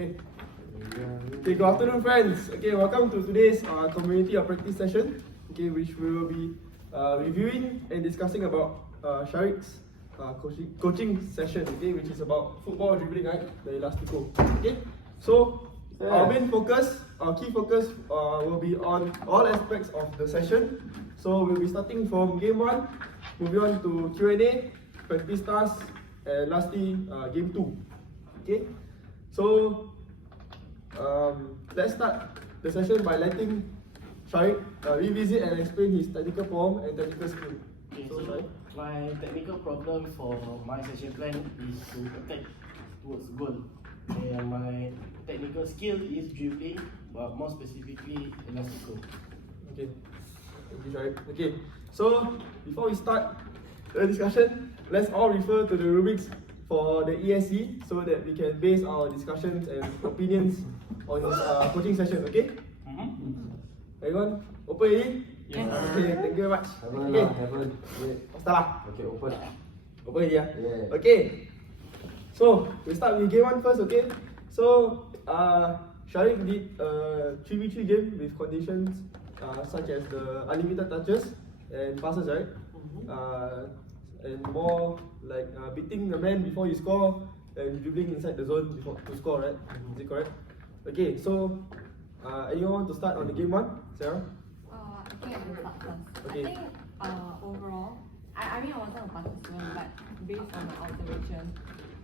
Okay. Okay, good afternoon, friends. Okay, welcome to today's community of practice session. Okay, which we will be reviewing and discussing about Sharik's coaching session. Okay, which is about football dribbling, right? The elastico. Okay, so our main focus, our key focus, will be on all aspects of the session. So we'll be starting from game 1, moving on to Q&A, practice tasks, and lastly game 2. Okay, so let's start the session by letting Sharik revisit and explain his technical form and technical skill. Okay, so my technical problem for my session plan is to attack towards goal. And my technical skill is dribbling, but more specifically elastico. Okay, thank you, Sharik. Okay, so before we start the discussion, let's all refer to the rubrics for the ESC so that we can base our discussions and opinions on this coaching session. Okay? Everyone, open already? Yes. Okay, thank you very much. Haven't. Start lah. Okay, open. Open already ah? Yeah. Okay. So, we start with game 1 first, okay? So, Sharik did a 3v3 game with conditions such as the unlimited touches and passes, right? And more like beating the man before you score and dribbling inside the zone before to score, right? Is it correct? Okay, so anyone want to start on the game 1? Sarah? I think I can start first. Okay. I think overall, I mean I wasn't a participant, but based on my observation,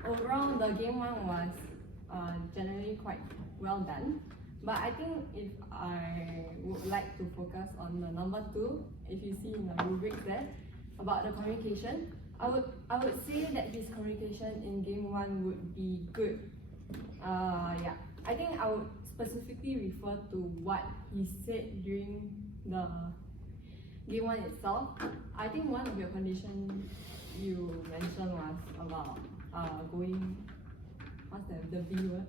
overall the game 1 was generally quite well done. But I think if I would like to focus on the number 2, if you see in the rubric there, about the communication, I would say that his communication in game 1 would be good. Yeah, I think I would specifically refer to what he said during the game 1 itself. I think one of your conditions you mentioned was about going, what's the B word?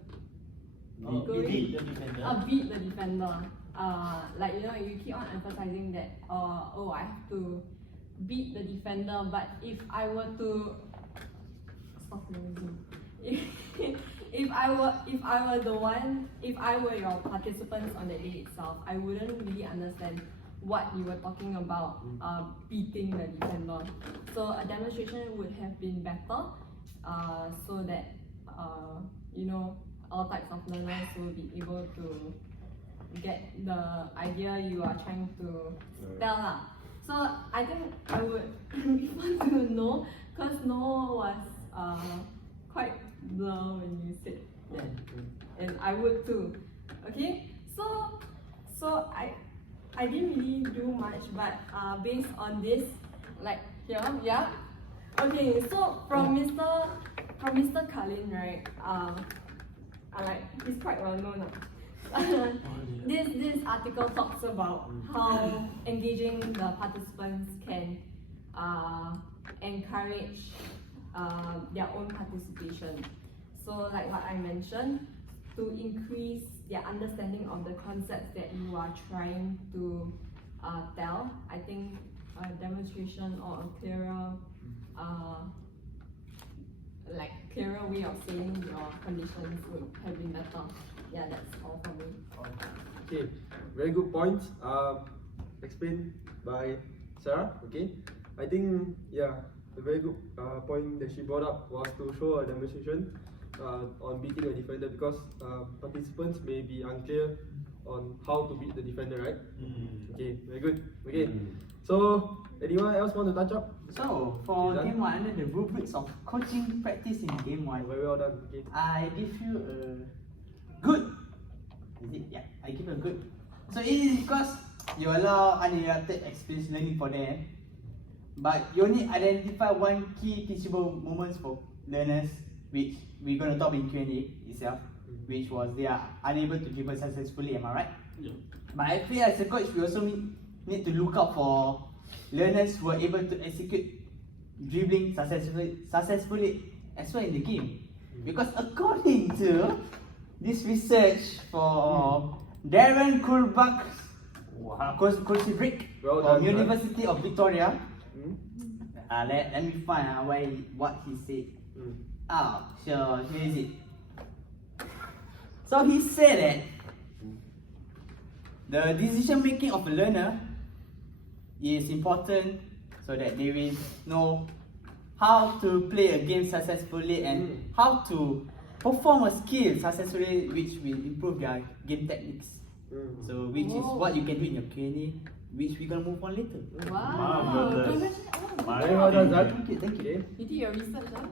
Beat the defender. Beat the defender. Like, you know, you keep on emphasizing that I have to beat the defender, but if I were to if I were your participants on the day itself, I wouldn't really understand what you were talking about beating the defender. So a demonstration would have been better, so that you know, all types of learners will be able to get the idea you are trying to tell lah. So I think I would prefer to know, because no was quite blur when you said that, and I would too. Okay, so I didn't really do much, but based on this, like here, yeah. Okay, so from Mr. Kalin, right? He's quite well known. This article talks about how engaging the participants can encourage their own participation. So like what I mentioned, to increase their understanding of the concepts that you are trying to tell, I think a demonstration or a clearer way of saying your conditions would have been better. Yeah, that's all for me. Okay, very good points. Explained by Sarah. Okay, I think a very good point that she brought up was to show a demonstration on beating a defender, because participants may be unclear on how to beat the defender, right? Okay, very good. Okay, so anyone else want to touch up? So for game 1, under the rubrics of coaching practice in game 1, Very well done. Okay. I give you a good. Is it? Yeah, I give a good. So it is because you allow uninterrupted experience learning for them, but you only identify one key teachable moments for learners, which we're gonna talk in Q&A itself, which was they are unable to dribble successfully. Am I right? Yeah. But I feel as a coach, we also need to look out for learners who are able to execute dribbling successfully as well in the game. Because according to this research for Darren Kurbach, Kursibrick from University of Victoria, let me find what he said. So here is it. So he said that the decision making of a learner is important so that they will know how to play a game successfully and how to perform a skill successfully, which will improve their game techniques. So which is what you can do in your Q&A, which we're gonna move on later. Wow. Marvelous. Very well done, Zan. Thank you, thank you. Okay. You did your research, huh?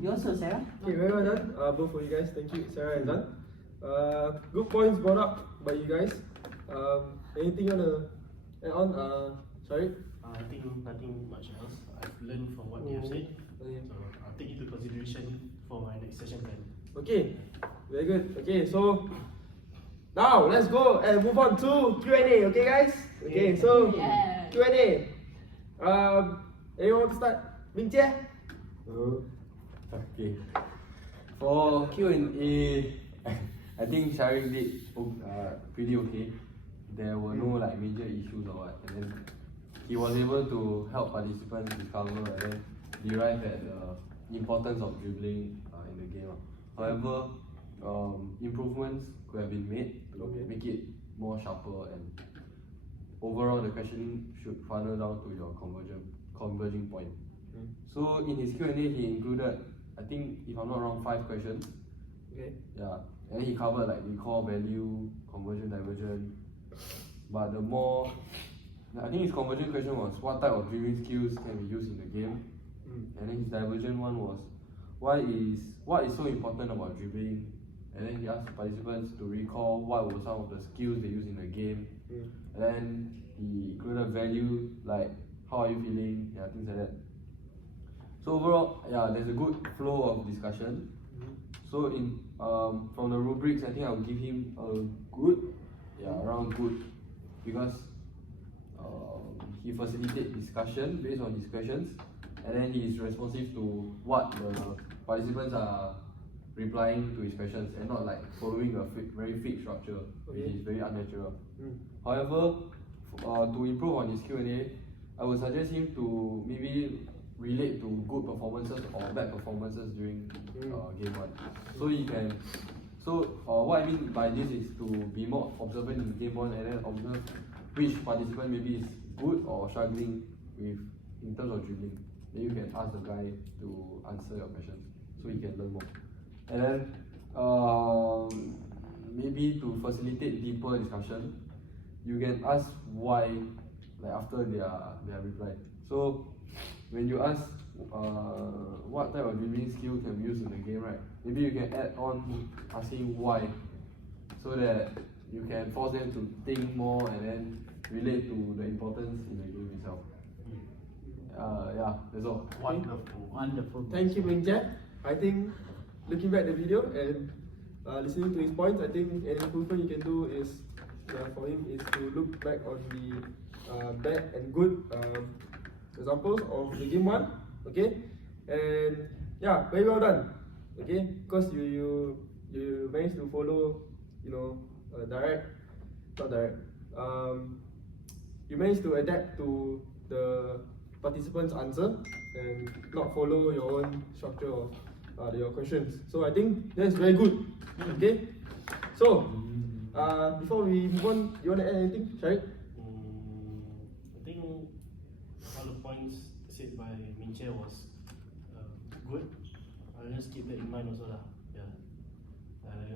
You also, Sarah? Okay, very well done. Both of you guys. Thank you, Sarah and Zan. Good points brought up by you guys. Anything you wanna add on? Sorry. I think nothing much else. I've learned from what you have said. Okay. So I'll take it into consideration for my next session plan. Okay, very good. Okay, so now let's go and move on to Q&A. Okay, guys. Okay, so Yeah. Q&A. Anyone want to start? Ming Jie? Okay. For Q&A, I think Sharik did pretty okay. There were no like major issues or what, and then he was able to help participants discover and then derive at the importance of dribbling in the game. However, improvements could have been made to make it more sharper, and overall the questioning should funnel down to your converging point. So in his Q&A he included, I think if I'm not wrong, 5 questions. Okay. Yeah, and he covered like recall, value, conversion, diversion. But the more, I think his conversion question was what type of dribbling skills can be used in the game, and then his diversion one was what is so important about dribbling, and then he asked participants to recall what were some of the skills they use in the game, and then he included value like how are you feeling, yeah, things like that. So overall, yeah, there's a good flow of discussion. So in from the rubrics, I think I would give him a good, around good, because he facilitates discussion based on his questions, and then he is responsive to what the participants are replying to his questions, and not like following a very fixed structure, which is very unnatural. However, to improve on his Q&A, I would suggest him to maybe relate to good performances or bad performances during game 1. So he can. So what I mean by this is to be more observant in game 1 and then observe which participant maybe is good or struggling with in terms of dribbling. Then you can ask the guy to answer your questions so he can learn more. And then maybe to facilitate deeper discussion, you can ask why, like after their reply. So when you ask what type of dribbling skill can be used in the game, right? Maybe you can add on asking why, so that you can force them to think more and then relate to the importance in the game itself. Yeah, that's all. Wonderful. Thank you, Ming Jie. I think looking back at the video and listening to his points, I think an improvement you can do is for him is to look back on the bad and good examples of the game 1. Okay, and yeah, very well done. Okay, because you managed to follow, you managed to adapt to the participants' answer and not follow your own structure of your questions. So I think that's very good. Okay, so before we move on, you want to add anything, Sharik? I think all the points said by Minche was good. I'll just keep that in mind also lah. Yeah.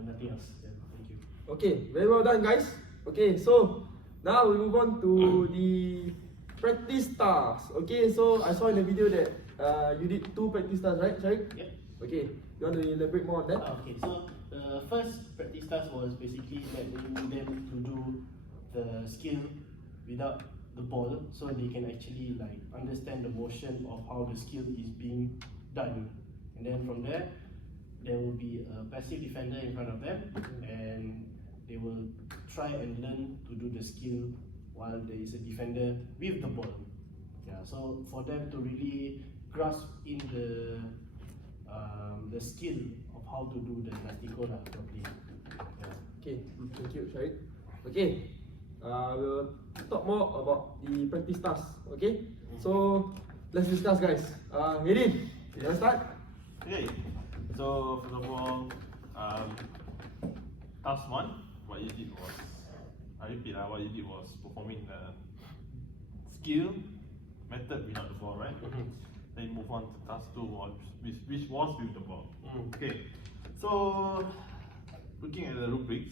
Nothing else. Yeah, thank you. Okay, very well done, guys. Okay, so now we move on to the practice tasks. Okay, so I saw in the video that you did 2 practice tasks, right, Sharik? Yep. Okay, you want to elaborate more on that? Okay, so the first practice task was basically letting them to do the skill without the ball, so they can actually like understand the motion of how the skill is being done. And then from there will be a passive defender in front of them, and they will try and learn to do the skill while there is a defender with the ball. Yeah, so for them to really grasp in the skill of how to do the Nastico properly. Yeah. Okay, thank you, Sharik. Okay, we'll talk more about the practice tasks. Okay, so let's discuss, guys. Hedin, you want to start? Okay, so first of all, task 1, what you did was, I repeat, what you did was performing the skill method without the ball, right? Then you move on to task 2, which was with the ball. Okay, so looking at the rubrics,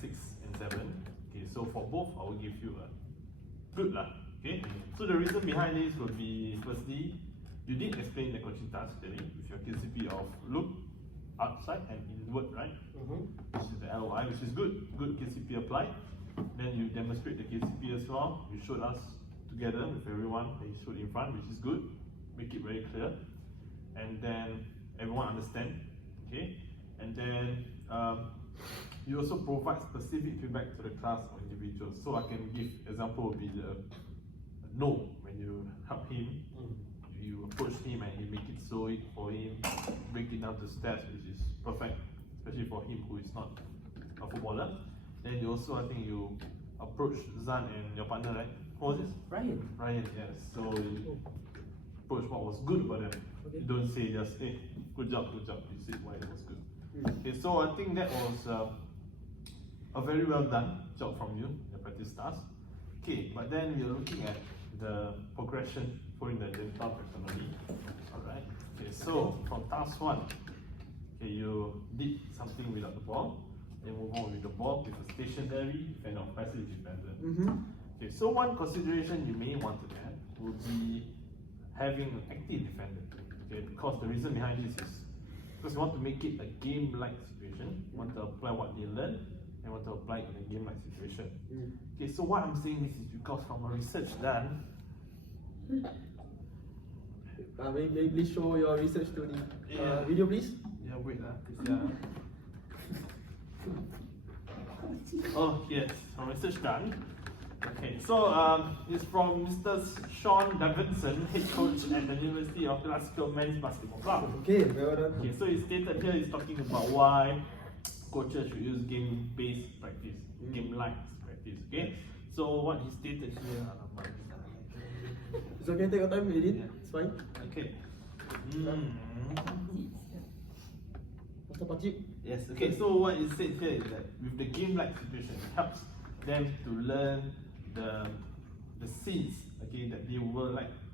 6 and 7. Okay, so for both, I will give you a good lah. Okay, so the reason behind this would be, firstly, you did explain the coaching task clearly with your KCP of look, outside and inward, right? Which is the LOI, which is good. Good KCP applied. Then you demonstrate the KCP as well. You showed us together with everyone that you showed in front, which is good. Make it very clear. And then everyone understand. Okay? And then you also provide specific feedback to the class or individuals. So I can give example would be the no, when you help him, you approach him and he make it so it for him, break it down to steps, which is perfect, especially for him who is not a footballer. Then you also, I think you approach Zan and your partner, right? What was this? Ryan. Ryan, yes. So you approach what was good about them. You don't say just, hey, good job, good job. You say why it was good. Okay, so I think that was a very well done job from you, the practice task. Okay, but then we are looking at the progression following the dental taxonomy. Alright, okay, so from task 1, okay, you did something without the ball, then move on with the ball with a stationary and a passive defender. Okay, so one consideration you may want to have would be having an active defender. Okay, because the reason behind this is because you want to make it a game-like situation, you want to apply what they learn and want to apply it in a game-like situation. Okay, so what I'm saying this is because from a research done, Maybe please show your research to the video, please. yeah, wait oh yes, from research done. Okay, so it's from Mr. Sean Davidson, head coach at the University of Glasgow Men's Basketball Club. Okay, very well done. Okay, so he stated here he's talking about why coaches should use game-based practice, game-like practice. Okay, so what he stated here. It's okay, take your time, Edith. Yeah. It's fine. Okay. Pastor Pakcik. Yes. Okay. So what is said here is that with the game-like situation, it helps them to learn the scenes. Okay, that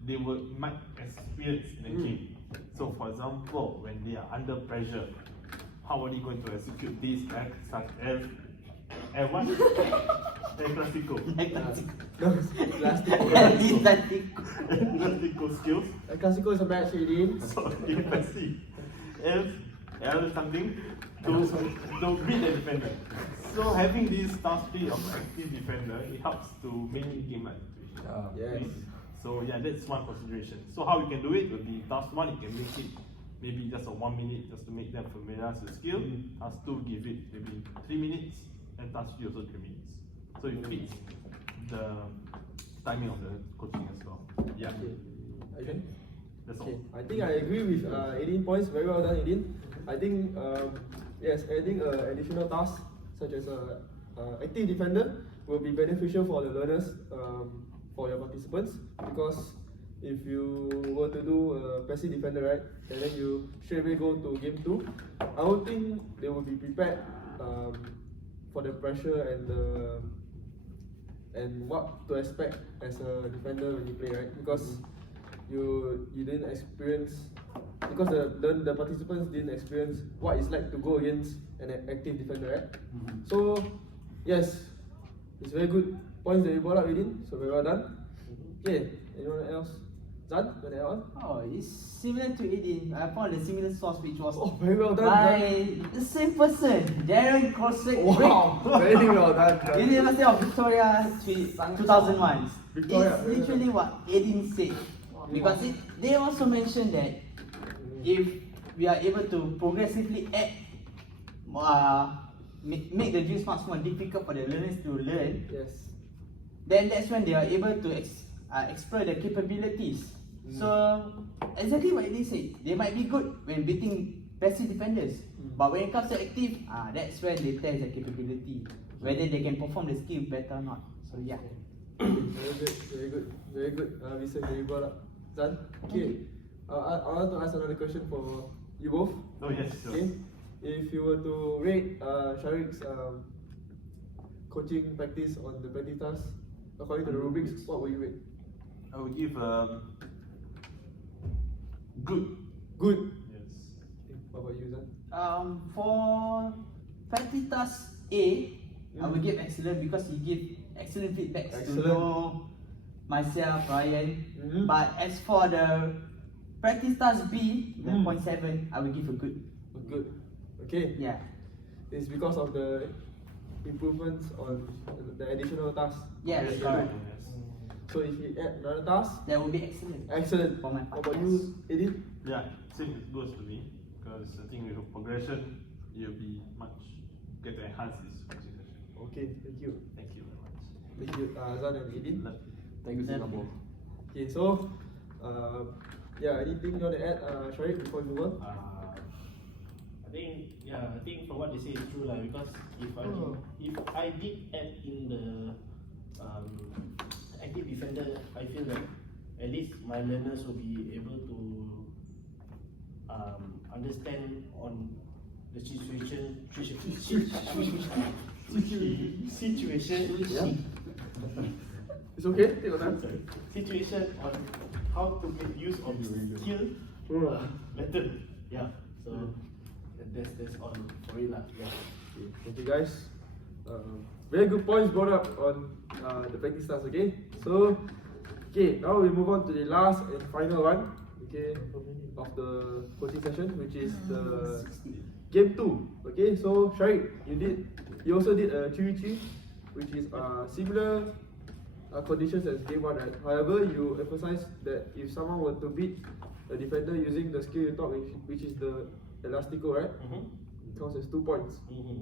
they might experience in the game. So, for example, when they are under pressure, how are they going to execute this act such as what? El Clasico. No, Clasico skills. El Clasico is a match, Edith. So let's see. L something to beat the defender. So having this task 3 of active defender, it helps to make it game like situation. Yes. So yeah, that's one consideration. So how we can do it will be task 1, you can make it maybe just a 1 minute just to make them familiar with the skill. Task 2, give it maybe 3 minutes, and task 3 also 3 minutes. So it fits the timing of the coaching as well. Yeah. Okay. That's all. Okay. I think I agree with 18 points. Very well done, 18. I think yes, adding additional tasks such as active defender will be beneficial for the learners, for your participants, because if you were to do a passive defender, right, and then you straight away go to game 2, I don't think they will be prepared for the pressure and what to expect as a defender when you play, right? Because you didn't experience, because the participants didn't experience what it's like to go against an active defender, right? So yes, it's very good points that you brought up, Edin. So very well done. Okay, anyone else? Zan, you want to add on? Oh, it's similar to Edin. I found a similar source which was Very well done. by the same person, Darren Crosswick. Wow, very well done. University of Victoria, 2001. Victoria, It's literally what Edin said. Because they also mentioned that if we are able to progressively add, make the drills much more difficult for the learners to learn, Yes. then that's when they are able to explore their capabilities. So exactly what they said, they might be good when beating passive defenders, but when it comes to active, that's when they test their capability, whether they can perform the skill better or not. So yeah. Very good. Research that you brought up. Zan, okay. I want to ask another question for you both. Oh yes, sure. Okay. if you were to rate Sharik's coaching practice on the practice task according to the rubrics, what would you rate? I would give good. Good. Yes. Okay, what about you, Zan? For practice task A, I will give excellent because he give excellent feedback to Excellent. know myself, Ryan. Mhm. But as for the practice task B, the Mm. 0.7, I will give a good. Good. Okay. Yeah. It's because of the improvements on the additional tasks. Yes, Okay. correct. Yes. So if you add another task, That will be excellent. excellent. For my How about podcast. you, Edith? Yeah, same goes to me because I think with progression, you'll be much get to enhance this coaching session. Okay, thank you. Thank you very much. Thank you, Zan and Edith. Thank you, Singapore. Okay, so yeah, anything you want to add, Sharik, before we move on? I think from what they say is true lah, because if I did add in the active defender, I feel that at least my learners will be able to understand on the situation It's okay, take your time. situation on how to make use of skill better. Yeah. So that's all for it lah. Yeah. Okay, thank you guys. Very good points brought up on the practice task, okay? So, okay, now we move on to the last and final one, okay, of the coaching session, which is the game 2. Okay, so Sharik, you also did a 3v3, which is similar conditions as game 1, right? However, you emphasize that if someone were to beat a defender using the skill you taught, which is the Elastico, right? It counts as 2 points.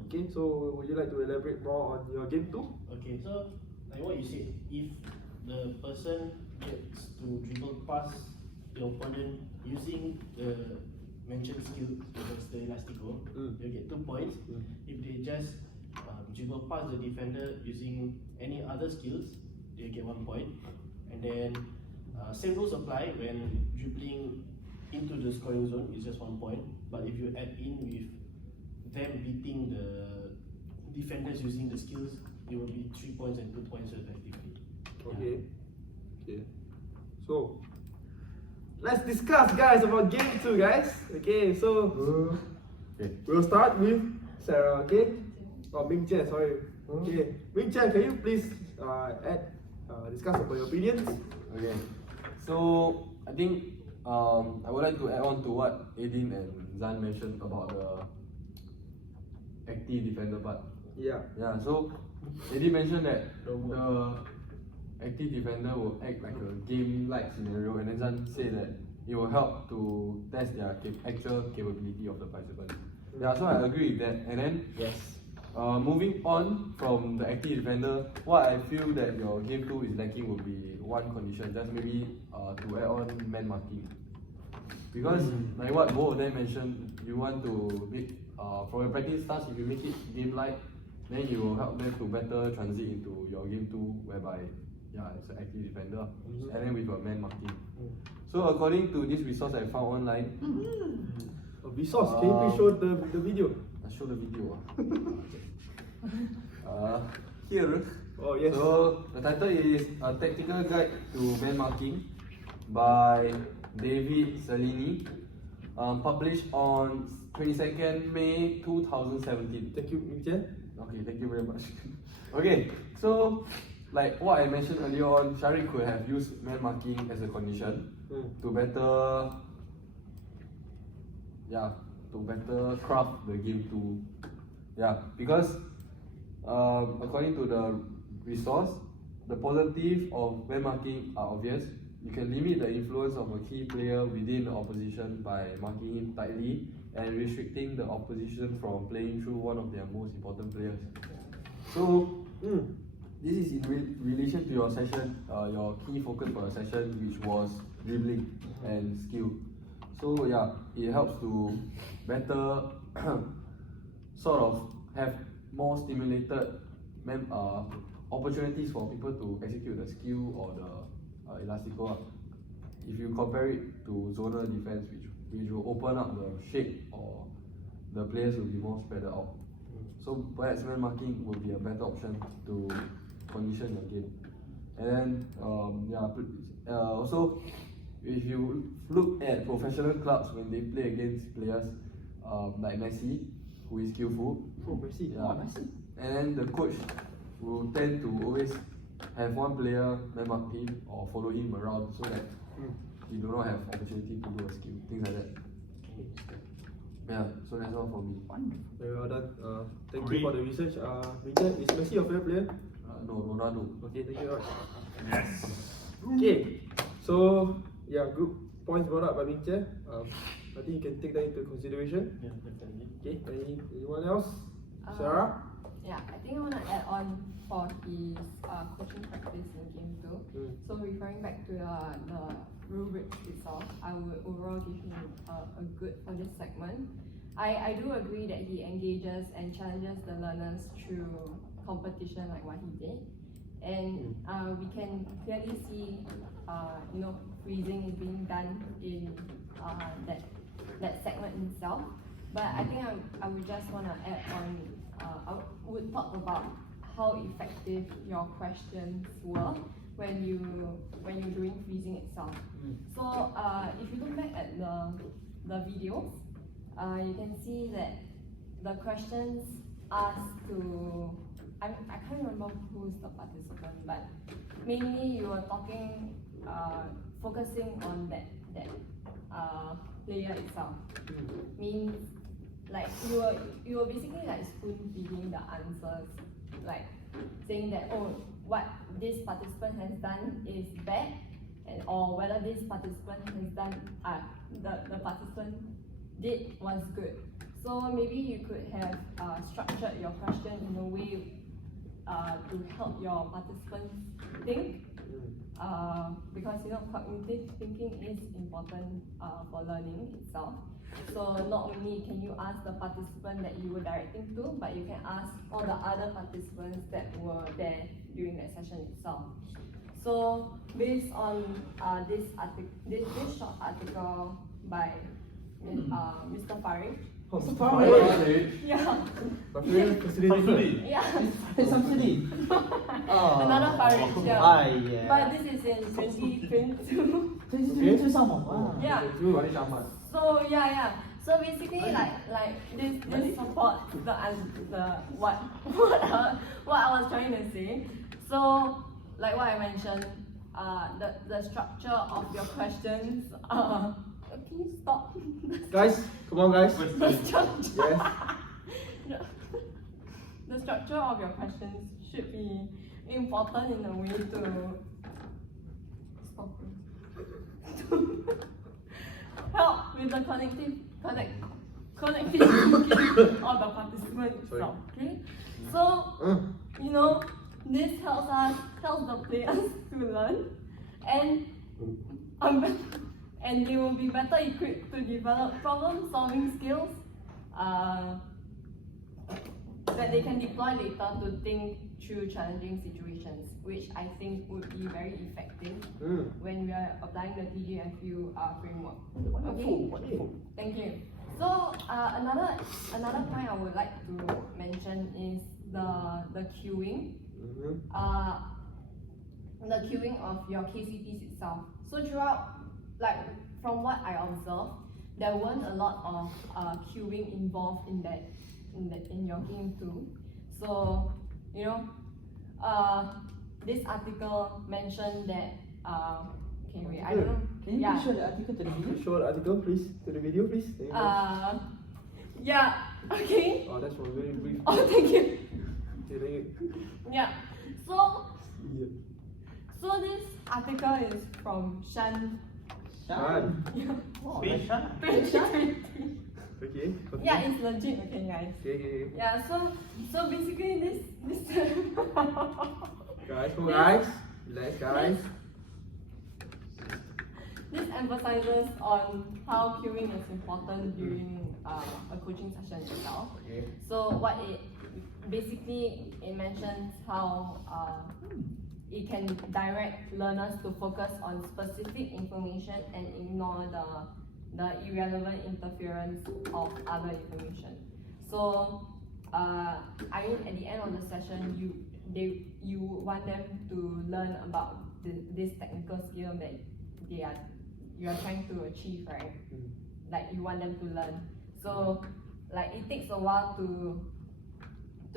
Okay, so would you like to elaborate more on your game 2? Okay, so like what you said, if the person gets to dribble past the opponent using the mentioned skill, which is the Elastico, they'll get 2 points. If they just dribble past the defender using any other skills, they'll get 1 point. And then same rules apply when dribbling into the scoring zone, it's just 1 point. But if you add in with them beating the defenders using the skills, it will be 3 points and 2 points respectively. Okay. Okay. So let's discuss, guys, about game 2, guys. Okay, so we'll start with Sarah. Okay, or Ming Jie, sorry. Okay, Ming Jie, can you please discuss about your opinions? Okay, so I think I would like to add on to what Aidin and Zan mentioned about the active defender part. Yeah. Yeah, so Aidin mentioned that the active defender will act like a game-like scenario, and then Zan said that it will help to test their actual capability of the participants. Yeah, so I agree with that. And then moving on from the active defender, what I feel that your game 2 is lacking would be one condition, just maybe to add on man marking. Because like what both of them mentioned, you want to make from a practice task, if you make it game-like, then you will help them to better transit into your game 2, whereby it's an active defender, and then with a man marking. So according to this resource I found online, A resource, can you please show the video? I show the video. Here. Oh, yes. So the title is A Tactical Guide to Man Marking by David Salini, published on 22nd May 2017. Thank you, Ming Jie. Okay, thank you very much. Okay, so like what I mentioned earlier on, Sharik could have used man marking as a condition to better craft the game 2. Yeah, because according to the resource, the positive of man marking are obvious. You can limit the influence of a key player within the opposition by marking him tightly and restricting the opposition from playing through one of their most important players. So, this is in relation to your session, your key focus for your session, which was dribbling and skill. So yeah, it helps to better sort of have more stimulated opportunities for people to execute the skill or the Elastico. If you compare it to zonal defense, which will open up the shape or the players will be more spread out. So perhaps man marking will be a better option to condition your game. And then also, if you look at professional clubs when they play against players like Messi, who is skillful, Messi. yeah, and then the coach will tend to always have one player man mark him or follow him around so that he do not have opportunity to do a skill, things like that. Yeah, so that's all for me. Very well done. Thank you for the research. Richard, is Messi your favorite player? No, Ronaldo. Okay, thank you very much. Yes. Okay, so yeah, good points brought up by Mingche. I think you can take that into consideration. Yeah, definitely. Okay, anyone else? Uh, Sarah? Yeah, I think I want to add on for his coaching practice in game 2. So referring back to the rubric itself, I would overall give him a good for this segment. I do agree that he engages and challenges the learners through competition like what he did. And we can clearly see, freezing is being done in that segment itself. But I think I would just want to add on, I would talk about how effective your questions were when you're doing freezing itself. So if you look back at the videos, you can see that the questions asked to, I can't remember who's the participant, but mainly you were talking, focusing on that player itself. Means like you were basically like spoon feeding the answers, like saying that what this participant has done is bad, and or whether this participant has done the participant did was good. So maybe you could have structured your question in a way to help your participants think, because cognitive thinking is important for learning itself. So not only can you ask the participant that you were directing to, but you can ask all the other participants that were there during that session itself. So based on this short article by Mr. Farid. Mr. Farid. Yeah. Hopefully. Yeah. Subsidy. Another Farid. Ah, Yeah. yeah. But this is in 2022. 2022 sama. Wow. Yeah. So yeah. So basically, like this supports the what I was trying to say. So like what I mentioned, the structure of your questions. Can you stop? Guys, come on, guys. The structure. Yes. The structure of your questions should be important in a way to stop. Help with the connectivity of the participant itself. Okay, so this helps the players to learn, and they will be better equipped to develop problem-solving skills that they can deploy later to think through challenging situations, which I think would be very effective when we are applying the TGFU framework. Okay, thank you. So another point I would like to mention is the queuing. The queuing of your KCPs itself. So throughout, like from what I observed, there weren't a lot of queuing involved in your game too. So this article mentioned that okay, wait, I don't know. Can you show the article to the video? Show the article, please, to the video, please. Thank you. Yeah. Okay. Oh, that's one very brief. Oh, thank you. Okay, thank you. Yeah. So this article is from Shan. Shan. Yeah. Oh, Fish, huh? 2020. Okay. Yeah, it's legit. Okay, guys. Okay. Yeah. So basically, this. Guys, come on, guys. Relax, guys. This emphasizes on how queuing is important during a coaching session itself. Okay. So what it mentions how it can direct learners to focus on specific information and ignore the irrelevant interference of other information. So, I mean, at the end of the session, you want them to learn about this technical skill that you are trying to achieve, right? Like you want them to learn. So, like it takes a while to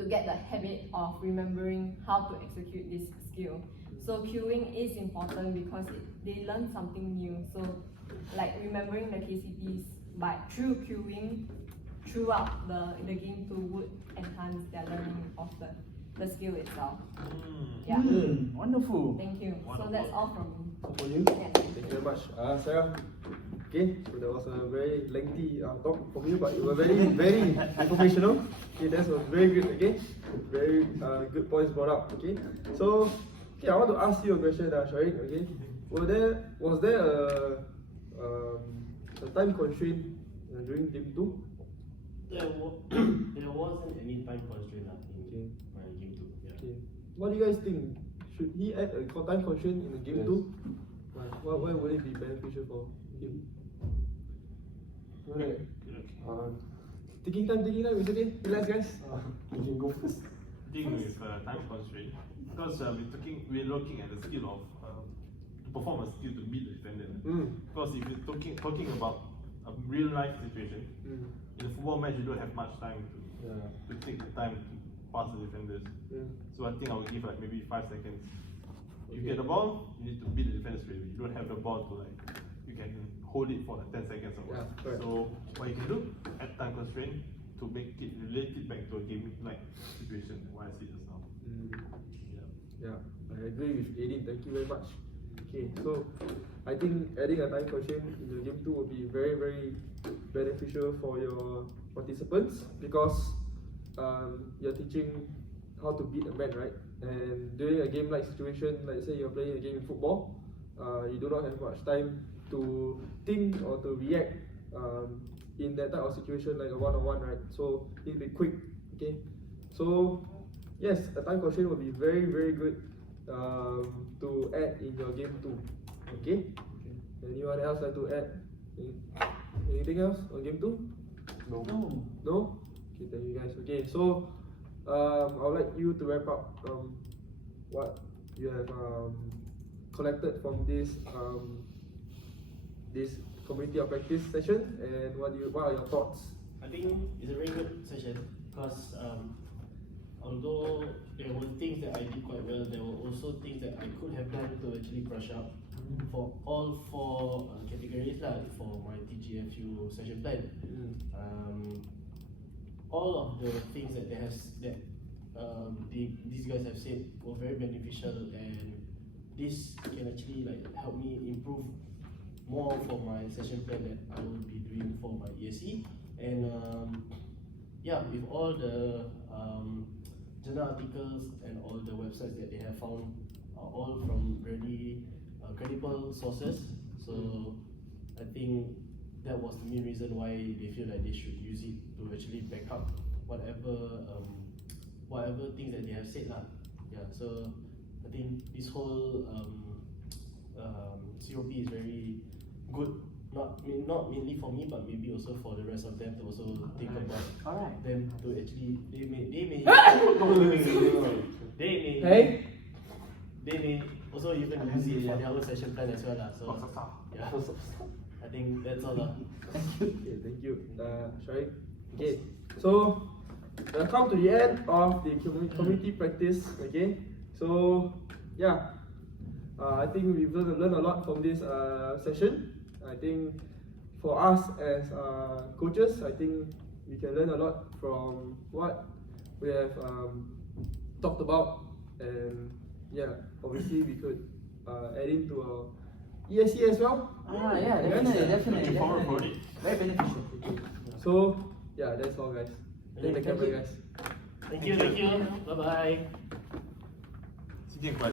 get the habit of remembering how to execute this skill. So queuing is important because they learn something new. So like remembering the KCPs through queuing throughout the game to would enhance their learning of the skill itself. Yeah. Wonderful. Thank you. So that's all from me. For you. Yes. Thank you very much. Sarah. Okay, so that was a very lengthy talk from you, but you were very, very informational. Okay, that was very good. Okay, very good points brought up. Okay, so I want to ask you a question, Sharik. Okay, was there a time constraint during game 2? There wasn't any time constraint in my game 2. Yeah. Okay, what do you guys think? Should he add a time constraint in the game 2? Why would it be beneficial for him? Alright. Taking time, it's okay. Relax, guys. You can go first. I think with time constraint, because we're looking at the skill of to perform a skill to beat the defender. Because if you're talking about a real life situation, in a football match you don't have much time to take the time to pass the defenders. So I think I would give like maybe 5 seconds. You get the ball, you need to beat the defender straight away. You don't have the ball to you can hold it for like 10 seconds or what. So what you can do, add time constraint to make it related back to a game like situation, what I see just now. Yeah, I agree with Aiden. Thank you very much. Okay, so I think adding a time constraint in the game 2 will be very, very beneficial for your participants because you're teaching how to beat a man, right? And during a game-like situation, like say you're playing a game in football, you do not have much time to think or to react in that type of situation like a one-on-one, right? So it'll be quick. Okay, so yes, a time constraint will be very, very good to add in your game 2. Okay. Anyone else like to add anything else on game 2? No. No? Okay, thank you guys. Okay, so I would like you to wrap up what you have collected from this community of practice session, and what are your thoughts? I think it's a very good session because although there were things that I did quite well, there were also things that I could have done to actually brush up for all 4 categories for my TGFU session plan. All of the things that these guys have said were very beneficial, and this can actually help me improve more for my session plan that I will be doing for my ESE. And with all the journal articles and all the websites that they have found are all from really credible sources. So I think that was the main reason why they feel like they should use it to actually back up whatever things that they have said . So I think this whole COP is very good, not mainly for me, but maybe also for the rest of them to also think about them to actually they may also even use it for their own session plan as well . So I think that's all . Okay, thank you, Sharik. Okay, so we come to the end of the community practice. Okay, so I think we've learned a lot from this session. I think for us as coaches, I think we can learn a lot from what we have talked about, and obviously we could add into our ESE as well. Definitely. Forward for it. Very beneficial. So that's all, guys. Thank the camera, guys. Thank you. Bye bye.